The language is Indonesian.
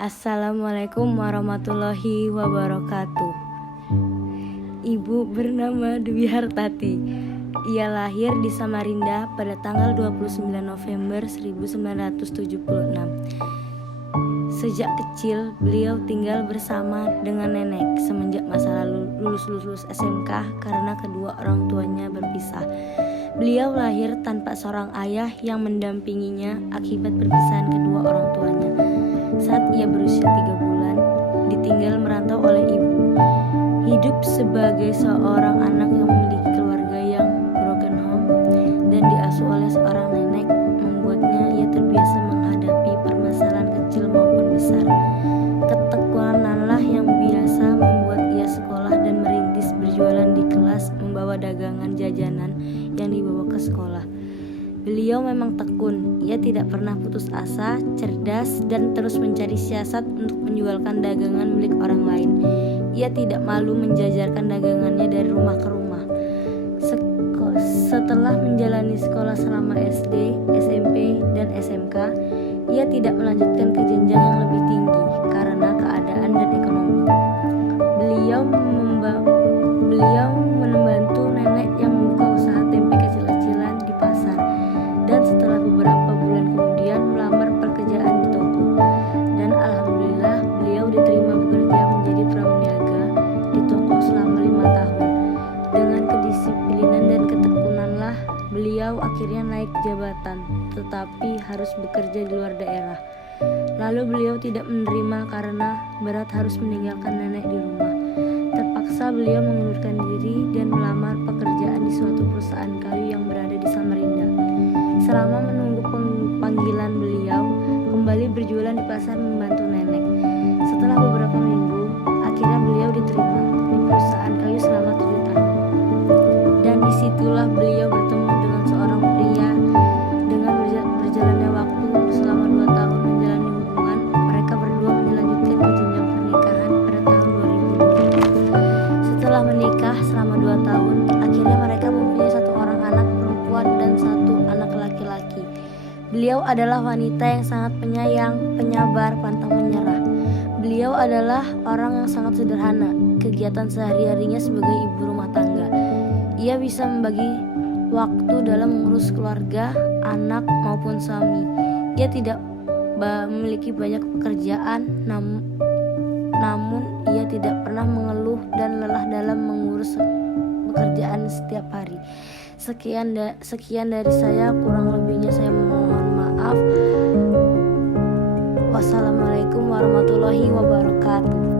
Assalamualaikum warahmatullahi wabarakatuh. Ibu bernama Dwi Hartati. Ia lahir di Samarinda pada tanggal 29 November 1976. Sejak kecil beliau tinggal bersama dengan nenek semenjak masa lalu lulus SMK karena kedua orang tuanya berpisah. Beliau lahir tanpa seorang ayah yang mendampinginya akibat perpisahan kedua orang tuanya. Saat ia berusia 3 bulan, ditinggal merantau oleh ibu. Hidup sebagai seorang anak yang memiliki keluarga yang broken home dan diasuh oleh seorang nenek membuatnya ia terbiasa menghadapi permasalahan kecil maupun besar. Ketekunanlah yang biasa membuat ia sekolah dan merintis berjualan di kelas, membawa dagangan jajanan yang dibawa ke sekolah. Beliau memang tekun, ia tidak pernah putus asa, cerdas, dan terus mencari siasat untuk menjualkan dagangan milik orang lain. Ia tidak malu menjajarkan dagangannya dari rumah ke rumah. Setelah menjalani sekolah selama SD, SMP, dan SMK, ia tidak melanjutkan ke jenjang yang lebih tinggi karena keadaan dan ekonomi. Beliau membantu nenek yang membuka usaha tempe kecil-kecilan di pasar. Dan setelah beberapa bulan kemudian melamar pekerjaan di toko. Dan alhamdulillah beliau diterima bekerja menjadi pramuniaga di toko selama 5 tahun. Dengan kedisiplinan dan ketekunanlah beliau akhirnya naik jabatan, tetapi harus bekerja di luar daerah. Lalu beliau tidak menerima karena berat harus meninggalkan nenek di rumah. Terpaksa beliau mengundurkan diri dan melamar pekerjaan di suatu perusahaan kayu yang berada di Samarinda. Selama menunggu panggilan beliau kembali berjualan di pasar membantu nenek. Setelah beberapa minggu, akhirnya beliau diterima di perusahaan kayu selama 7 tahun. Dan disitulah beliau bertemu dengan seorang pria. Dengan berjalannya waktu selama 2 tahun menjalani hubungan, mereka berdua melanjutkan ke jenjang pernikahan pada tahun 2002. Setelah menikah selama 2 tahun, akhirnya mereka mempunyai 1 orang anak perempuan dan 1 anak laki-laki. Beliau adalah wanita yang sangat penyayang, penyabar, pantang menyerah. Beliau adalah orang yang sangat sederhana. Kegiatan sehari-harinya sebagai ibu rumah tangga. Ia bisa membagi waktu dalam mengurus keluarga, anak maupun suami. Ia tidak memiliki banyak pekerjaan, namun ia tidak pernah mengeluh dan lelah dalam mengurus pekerjaan setiap hari. Sekian dari saya, kurang lebihnya saya mohon maaf. Wassalamualaikum warahmatullahi wabarakatuh.